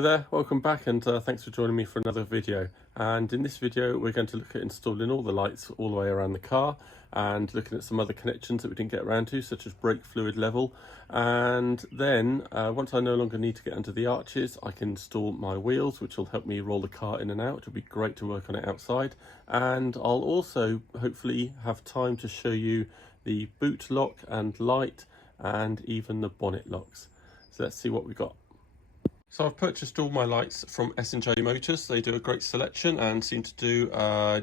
Hi there, welcome back, and thanks for joining me for another video. And in this video we're going to look at installing all the lights all the way around the car and looking at some other connections that we didn't get around to, such as brake fluid level. And then once I no longer need to get under the arches, I can install my wheels, which will help me roll the car in and out. It'll be great to work on it outside, and I'll also hopefully have time to show you the boot lock and light and even the bonnet locks. So let's see what we got. So I've purchased all my lights from S&J Motors. They do a great selection and seem to do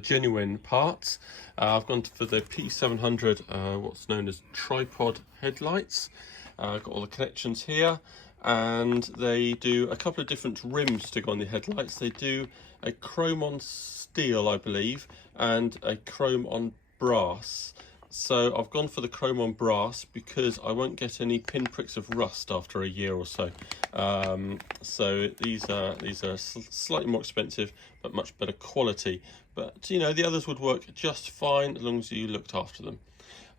genuine parts. I've gone for the P700, what's known as tripod headlights. I've got all the connections here, and they do a couple of different rims to go on the headlights. They do a chrome on steel, I believe, and a chrome on brass. So I've gone for the chrome on brass because I won't get any pinpricks of rust after a year or so. So these are slightly more expensive but much better quality. But you know, the others would work just fine as long as you looked after them.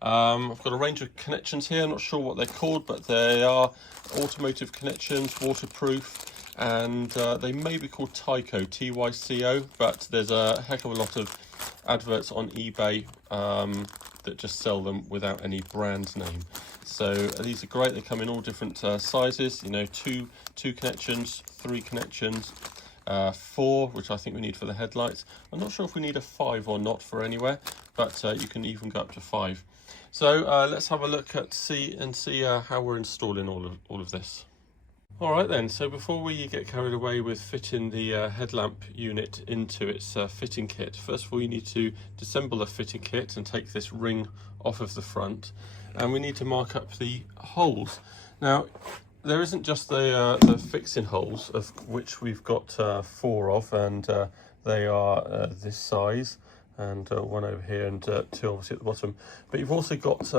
I've got a range of connections here. I'm not sure what they're called, but they are automotive connections, waterproof, and they may be called Tyco, Tyco, but there's a heck of a lot of adverts on eBay that just sell them without any brand name. So these are great. They come in all different sizes, you know, two connections, 3 connections, 4, which I think we need for the headlights. I'm not sure if we need a 5 or not for anywhere, but you can even go up to 5. So let's have a look at see how we're installing all of this. All right then, so before we get carried away with fitting the headlamp unit into its fitting kit, first of all you need to disassemble the fitting kit and take this ring off of the front, and we need to mark up the holes. Now there isn't just the fixing holes, of which we've got 4 of, and they are this size, and 1 over here, and 2 obviously at the bottom, but you've also got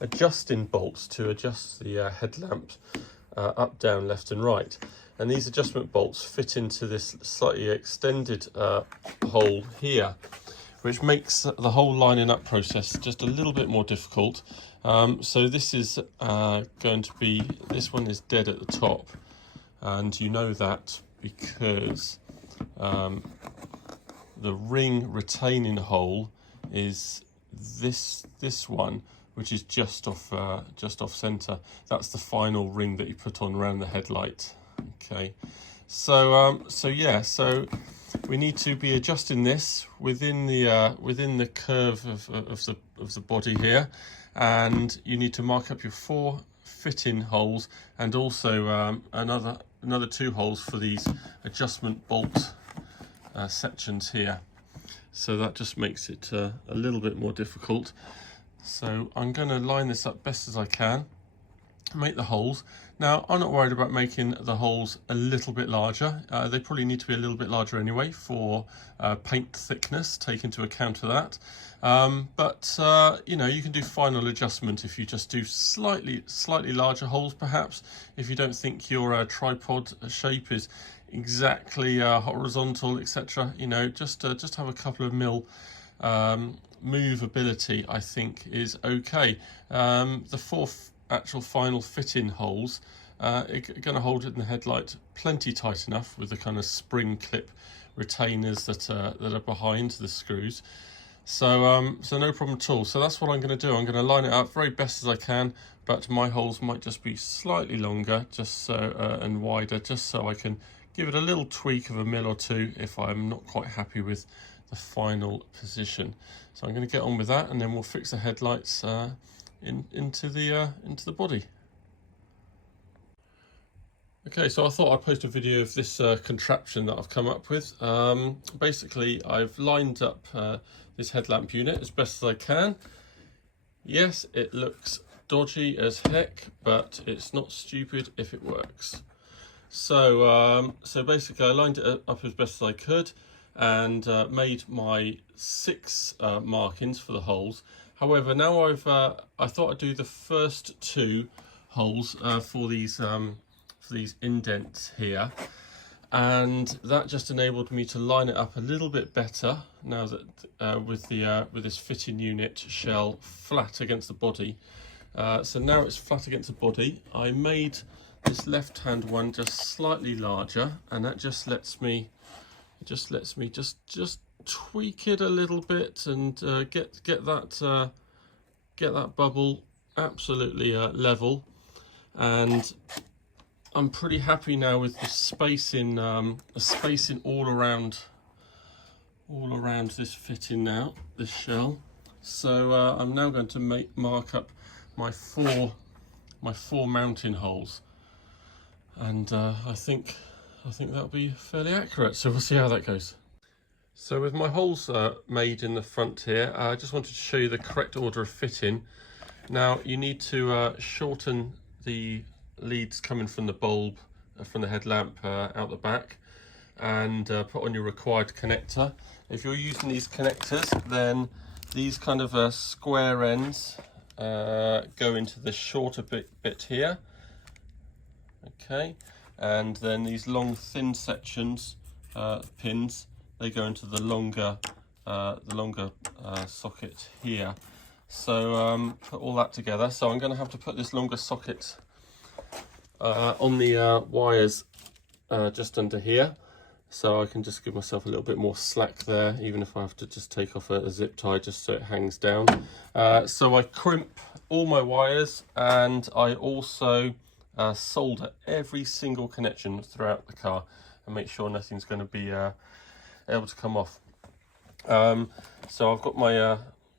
adjusting bolts to adjust the headlamps up, down, left and right, and these adjustment bolts fit into this slightly extended hole here, which makes the whole lining up process just a little bit more difficult. So this is going to be, this one is dead at the top, and you know that because the ring retaining hole is this one, which is just off center. That's the final ring that you put on around the headlight. Okay, so so we need to be adjusting this within the curve of the body here, and you need to mark up your 4 fitting holes, and also another 2 holes for these adjustment bolt sections here. So that just makes it a little bit more difficult. So I'm going to line this up best as I can, make the holes. Now I'm not worried about making the holes a little bit larger. They probably need to be a little bit larger anyway for paint thickness, take into account of that. But you know, you can do final adjustment if you just do slightly larger holes, perhaps, if you don't think your tripod shape is exactly horizontal, etc. You know, just have a couple of mil movability, I think, is okay. The 4 actual final fitting holes are going to hold it in the headlight plenty tight enough with the kind of spring clip retainers that are behind the screws. So so no problem at all. So that's what I'm going to do. I'm going to line it up very best as I can, but my holes might just be slightly longer, just so and wider, just so I can give it a little tweak of a mil or 2 if I'm not quite happy with the final position. So I'm going to get on with that, and then we'll fix the headlights into the body. Okay, so I thought I'd post a video of this contraption that I've come up with. Basically, I've lined up this headlamp unit as best as I can. Yes, it looks dodgy as heck, but it's not stupid if it works. So so basically I lined it up as best as I could, and made my 6 markings for the holes. However, now I thought I'd do the first 2 holes for these indents here, and that just enabled me to line it up a little bit better now that with this fitting unit shell flat against the body. So now it's flat against the body. I made this left-hand one just slightly larger, and that just lets me just tweak it a little bit and get that bubble absolutely level. And I'm pretty happy now with the spacing all around this fitting now, this shell. So I'm now going to mark up my four mounting holes, and I think that'll be fairly accurate. So we'll see how that goes. So with my holes made in the front here, I just wanted to show you the correct order of fitting. Now you need to shorten the leads coming from the bulb, from the headlamp out the back, and put on your required connector. If you're using these connectors, then these kind of square ends go into the shorter bit here, okay, and then these long thin sections, pins, they go into the longer socket here. So put all that together. So I'm going to have to put this longer socket on the wires just under here, so I can just give myself a little bit more slack there, even if I have to just take off a zip tie just so it hangs down. So I crimp all my wires, and I also solder every single connection throughout the car and make sure nothing's going to be able to come off. So I've got my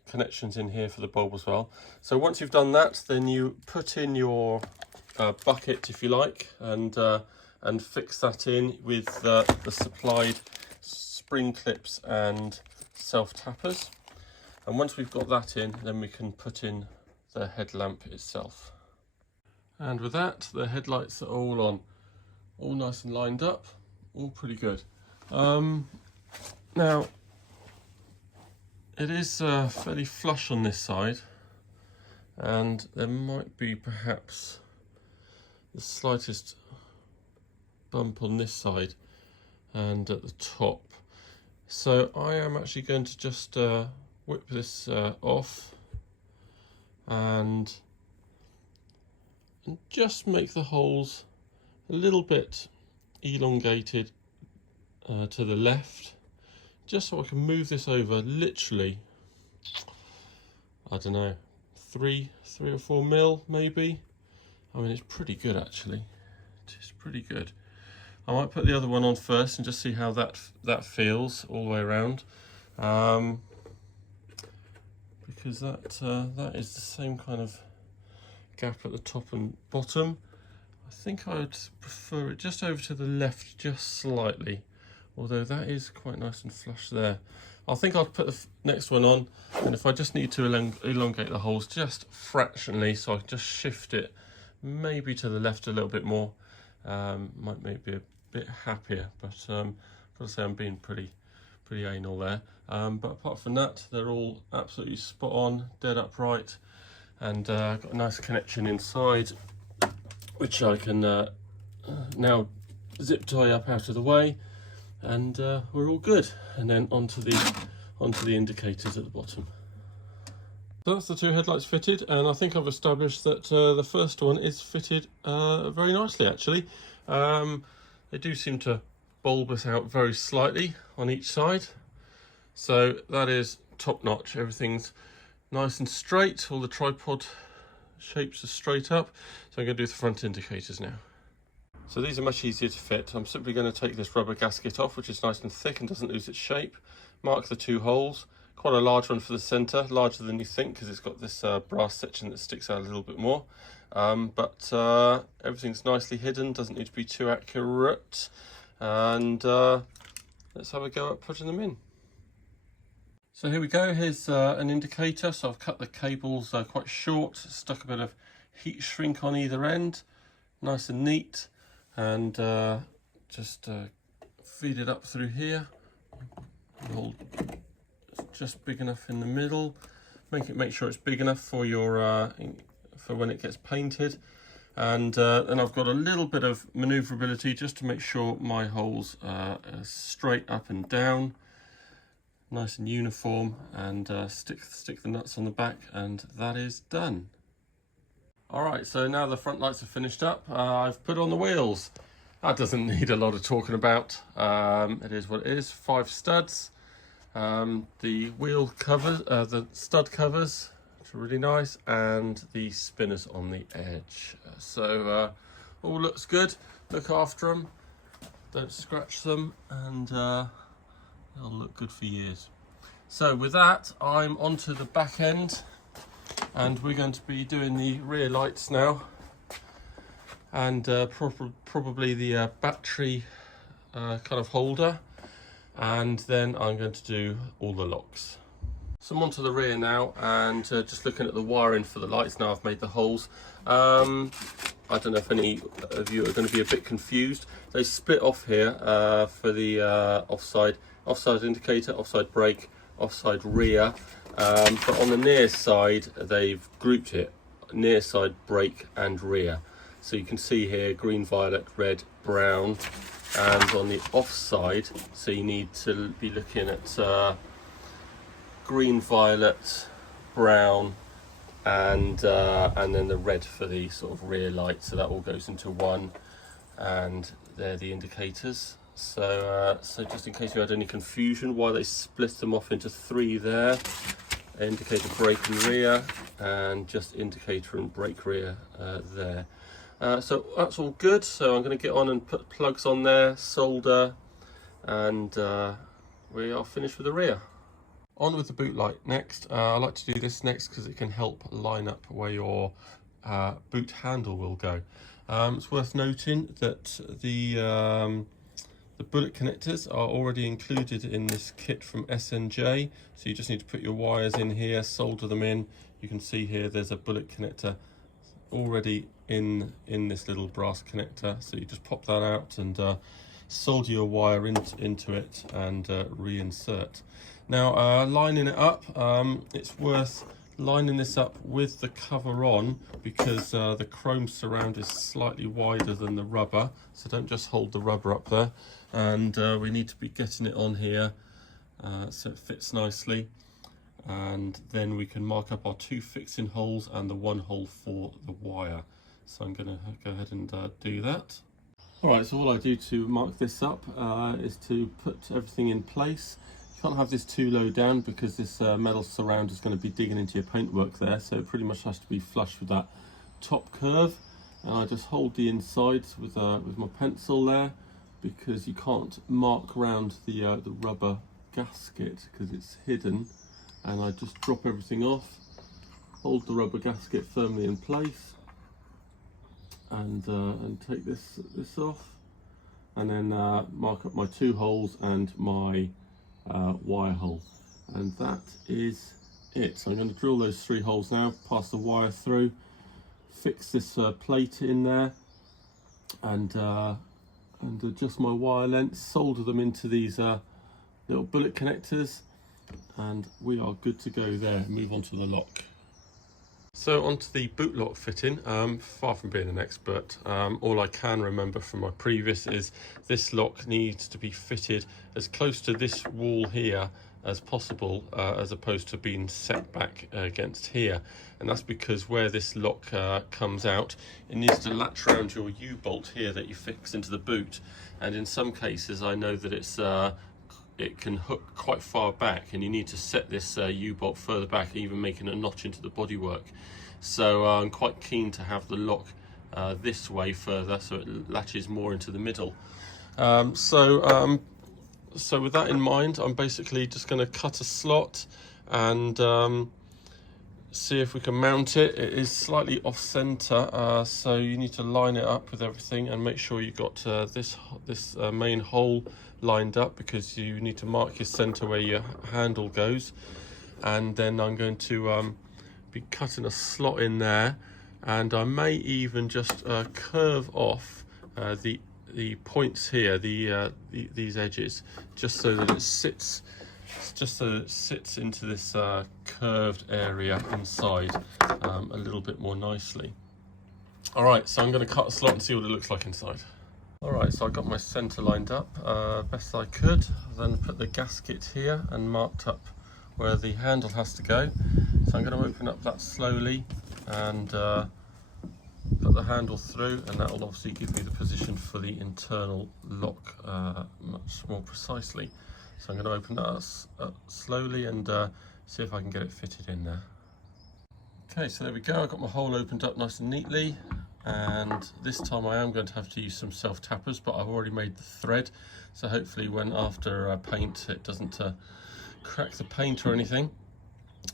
connections in here for the bulb as well. So once you've done that, then you put in your bucket, if you like, and fix that in with the supplied spring clips and self tappers. And once we've got that in, then we can put in the headlamp itself. And with that, the headlights are all on, all nice and lined up, all pretty good. Now it is fairly flush on this side, and there might be perhaps the slightest bump on this side and at the top. So I am actually going to just whip this off and just make the holes a little bit elongated to the left, just so I can move this over literally, I don't know, three or 4 mil maybe. I mean, it's pretty good actually. It's pretty good. I might put the other one on first and just see how that feels all the way around, because that is the same kind of gap at the top and bottom. I think I would prefer it just over to the left, just slightly, although that is quite nice and flush there. I think I'll put the next one on, and if I just need to elongate the holes just fractionally, so I can just shift it maybe to the left a little bit more, might make me a bit happier. But I've got to say, I'm being pretty anal there. But apart from that, they're all absolutely spot on, dead upright, and I've got a nice connection inside, which I can now zip tie up out of the way, and we're all good. And then onto the indicators at the bottom. So that's the two headlights fitted, and I think I've established that the first one is fitted very nicely actually. They do seem to bulbous out very slightly on each side, so that is top notch. Everything's nice and straight, all the tripod shapes are straight up. So I'm going to do the front indicators now. So these are much easier to fit. I'm simply going to take this rubber gasket off, which is nice and thick and doesn't lose its shape. Mark the 2 holes, quite a large one for the centre, larger than you think because it's got this brass section that sticks out a little bit more. But everything's nicely hidden, doesn't need to be too accurate. And let's have a go at putting them in. So here we go, here's an indicator. So I've cut the cables quite short, stuck a bit of heat shrink on either end, nice and neat, and just feed it up through here. Hold just big enough in the middle. Make sure it's big enough for your for when it gets painted. And then I've got a little bit of manoeuvrability just to make sure my holes are straight up and down, nice and uniform, and stick the nuts on the back, and that is done. Alright, so now the front lights are finished up, I've put on the wheels. That doesn't need a lot of talking about. It is what it is, 5 studs. The wheel covers, the stud covers, which are really nice, and the spinners on the edge. So all looks good. Look after them, don't scratch them, and they'll look good for years. So with that, I'm onto the back end, and we're going to be doing the rear lights now, and probably the battery kind of holder, and then I'm going to do all the locks. So I'm onto the rear now, and just looking at the wiring for the lights now. I've made the holes. I don't know if any of you are going to be a bit confused. They split off here for the offside indicator, offside brake, offside rear, but on the near side they've grouped it, near side brake and rear. So you can see here green, violet, red, brown, and on the offside, so you need to be looking at green, violet, brown, and then the red for the sort of rear light. So that all goes into one, and they're the indicators. So just in case you had any confusion why they split them off into 3 there, indicator, brake and rear, and just indicator and brake rear there. So that's all good. So I'm going to get on and put plugs on there, solder, and we are finished with the rear. On with the boot light next. I like to do this next because it can help line up where your boot handle will go. It's worth noting that the bullet connectors are already included in this kit from S&J, so you just need to put your wires in here, solder them in. You can see here there's a bullet connector already in this little brass connector, so you just pop that out and solder your wire into it and reinsert. Now lining it up, it's worth lining this up with the cover on, because the chrome surround is slightly wider than the rubber, so don't just hold the rubber up there. And we need to be getting it on here so it fits nicely, and then we can mark up our 2 fixing holes and the 1 hole for the wire. So I'm going to go ahead and do that. Alright, so all I do to mark this up is to put everything in place. You can't have this too low down because this metal surround is going to be digging into your paintwork there, so it pretty much has to be flush with that top curve. And I just hold the insides with my pencil there, because you can't mark around the rubber gasket because it's hidden. And I just drop everything off, hold the rubber gasket firmly in place, and take this off, and then mark up my 2 holes and my wire hole, and that is it. So I'm going to drill those 3 holes now, pass the wire through, fix this plate in there, and adjust my wire length, solder them into these little bullet connectors, and we are good to go there. Move on to the lock. So onto the boot lock fitting. Far from being an expert, all I can remember from my previous is this lock needs to be fitted as close to this wall here as possible, as opposed to being set back against here. And that's because where this lock comes out, it needs to latch around your U-bolt here that you fix into the boot. And in some cases I know that it can hook quite far back, and you need to set this U-bolt further back, even making a notch into the bodywork. So I'm quite keen to have the lock this way further, so it latches more into the middle. So with that in mind, I'm basically just going to cut a slot and see if we can mount it. It is slightly off center, so you need to line it up with everything and make sure you've got this main hole lined up, because you need to mark your center where your handle goes. And then I'm going to be cutting a slot in there, and I may even just curve off the points here, these edges, just so that it sits into this curved area inside a little bit more nicely. All right, so I'm going to cut a slot and see what it looks like inside. All right, so I got my center lined up best I could, then put the gasket here and marked up where the handle has to go. So I'm going to open up that slowly and put the handle through, and that will obviously give me the position for the internal lock much more precisely. So I'm going to open that up slowly and see if I can get it fitted in there. Okay, so there we go. I've got my hole opened up nice and neatly, and this time I am going to have to use some self-tappers, but I've already made the thread, so hopefully when after paint it doesn't crack the paint or anything.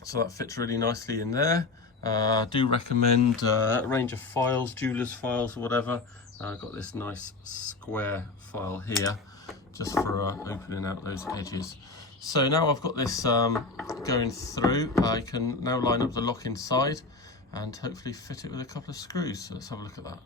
So that fits really nicely in there. I do recommend a range of files, jeweler's files or whatever. I've got this nice square file here just for opening out those edges. So now I've got this going through, I can now line up the lock inside and hopefully fit it with a couple of screws. So let's have a look at that.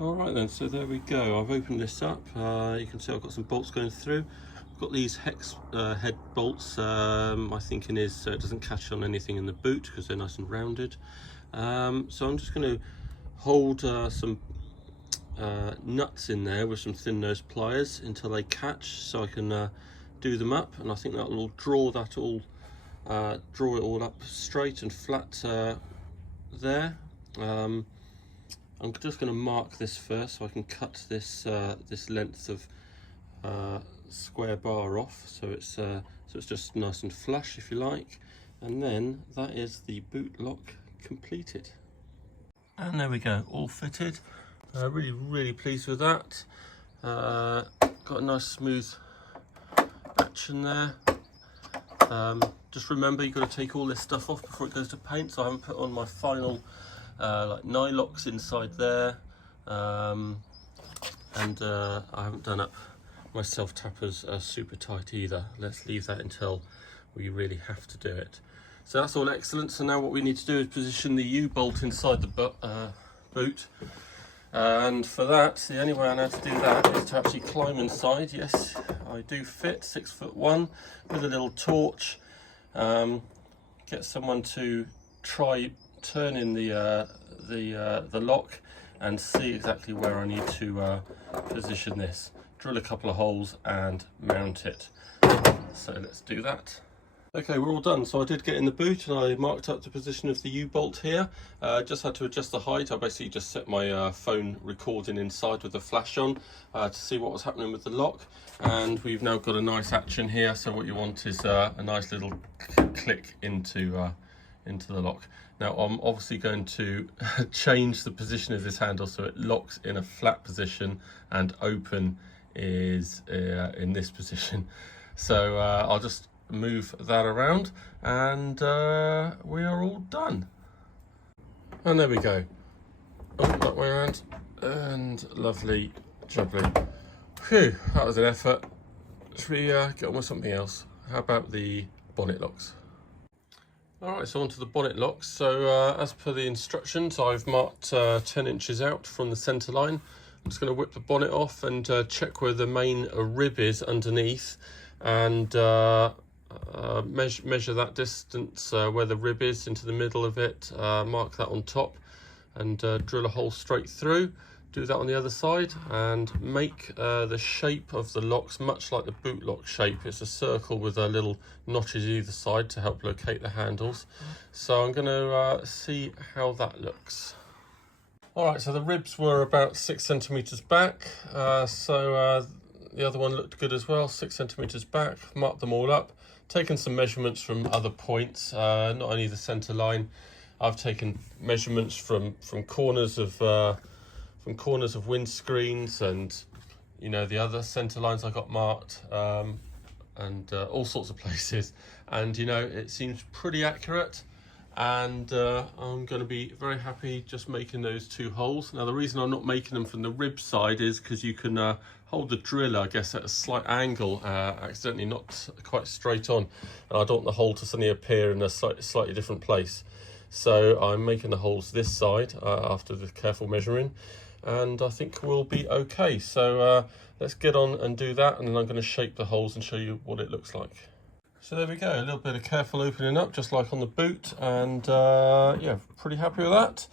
Alright then, so there we go. I've opened this up. You can see I've got some bolts going through. I've got these hex head bolts. My thinking is so it doesn't catch on anything in the boot because they're nice and rounded. So I'm just going to hold some nuts in there with some thin nose pliers until they catch, so I can do them up, and I think that will draw it all up straight and flat there. I'm just going to mark this first so I can cut this this length of square bar off, so it's just nice and flush, if you like, and then that is the boot lock completed. And there we go, all fitted. Really pleased with that. Got a nice smooth action there. Just remember, you've got to take all this stuff off before it goes to paint, so I haven't put on my final like nylocks inside there, and I haven't done up my self-tappers super tight either. Let's leave that until we really have to do it. So that's all excellent. So now what we need to do is position the U-bolt inside the boot. And for that, the only way I know how to do that is to actually climb inside. Yes, I do fit, 6'1", with a little torch. Get someone to try turning the lock and see exactly where I need to position this. Drill a couple of holes and mount it. So let's do that. Okay, we're all done. So I did get in the boot and I marked up the position of the U-bolt here. Just had to adjust the height. I basically just set my phone recording inside with the flash on to see what was happening with the lock. And we've now got a nice action here. So what you want is a nice little click into the lock. Now I'm obviously going to change the position of this handle so it locks in a flat position and open is in this position. So I'll just move that around and we are all done. And there we go. Oh, that way around, and lovely jubbly. Phew, that was an effort. Should we get on with something else? How about the bonnet locks? Alright, so onto the bonnet locks. So as per the instructions, I've marked 10 inches out from the centre line. I'm just going to whip the bonnet off and check where the main rib is underneath, and measure that distance where the rib is into the middle of it, mark that on top, and drill a hole straight through. Do that on the other side and make the shape of the locks much like the boot lock shape. It's a circle with little notches either side to help locate the handles. So I'm going to see how that looks. Alright, so the ribs were about 6 centimetres back, so the other one looked good as well, 6 centimetres back. Marked them all up, taken some measurements from other points, not only the centre line. I've taken measurements from corners of windscreens, and you know, the other centre lines I got marked, and all sorts of places, and you know, it seems pretty accurate. And I'm going to be very happy just making those 2 holes. Now the reason I'm not making them from the rib side is because you can hold the drill, I guess, at a slight angle, accidentally not quite straight on, and I don't want the hole to suddenly appear in a slightly different place. So I'm making the holes this side after the careful measuring, and I think we'll be okay. So let's get on and do that, and then I'm going to shape the holes and show you what it looks like. So there we go, a little bit of careful opening up, just like on the boot, and yeah, pretty happy with that.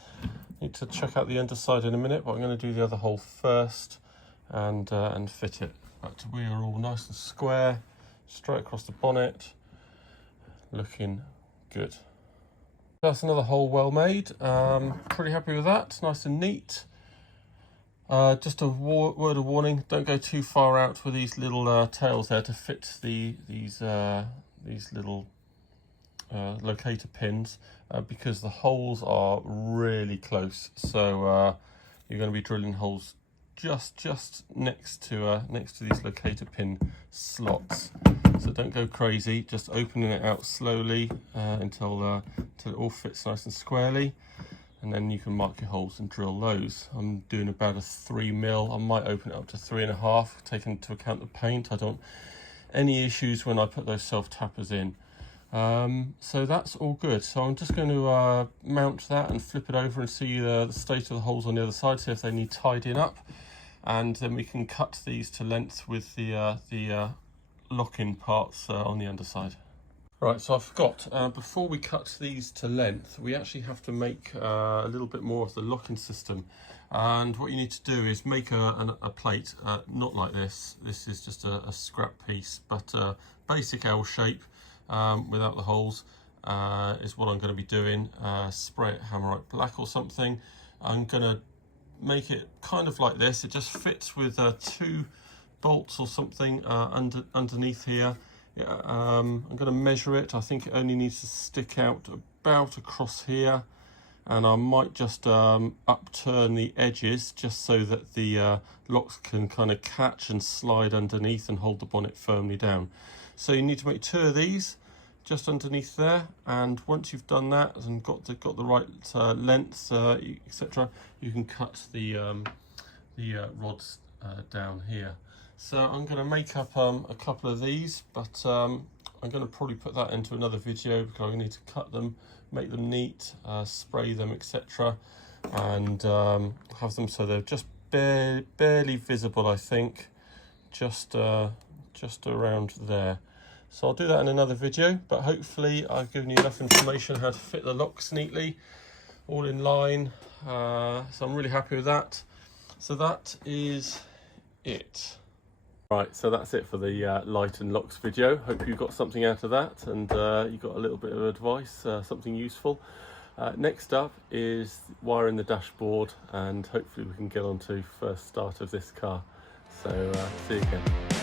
Need to check out the underside in a minute, but I'm going to do the other hole first and fit it. But we are all nice and square, straight across the bonnet, looking good. That's another hole well made. Pretty happy with that. Nice and neat. Just a word of warning: don't go too far out with these little tails there to fit these little locator pins, because the holes are really close. So you're going to be drilling holes just next to these locator pin slots. So don't go crazy, just opening it out slowly until it all fits nice and squarely, and then you can mark your holes and drill those. I'm doing about a 3mm. I might open it up to 3.5, taking into account the paint. I don't any issues when I put those self tappers in. So that's all good. So I'm just going to mount that and flip it over and see the state of the holes on the other side, see if they need tidying up, and then we can cut these to length with the lock-in parts on the underside. Right, so I forgot, before we cut these to length, we actually have to make a little bit more of the locking system. And what you need to do is make a plate, not like this. This is just a scrap piece, but basic L shape without the holes is what I'm going to be doing. Spray it Hammerite black or something. I'm going to make it kind of like this. It just fits with 2 bolts or something underneath here. Yeah, I'm going to measure it. I think it only needs to stick out about across here, and I might just upturn the edges just so that the locks can kind of catch and slide underneath and hold the bonnet firmly down. So you need to make 2 of these just underneath there, and once you've done that and got the right lengths, etc., you can cut the rods down here. So I'm going to make up a couple of these, but I'm going to probably put that into another video because I need to cut them, make them neat, spray them, etc., and have them so they're just barely visible, I think, just around there. So I'll do that in another video, but hopefully I've given you enough information how to fit the locks neatly, all in line. So I'm really happy with that. So that is it. Right, so that's it for the light and locks video. Hope you got something out of that, and you got a little bit of advice, something useful. Next up is wiring the dashboard, and hopefully we can get on to first start of this car. So see you again.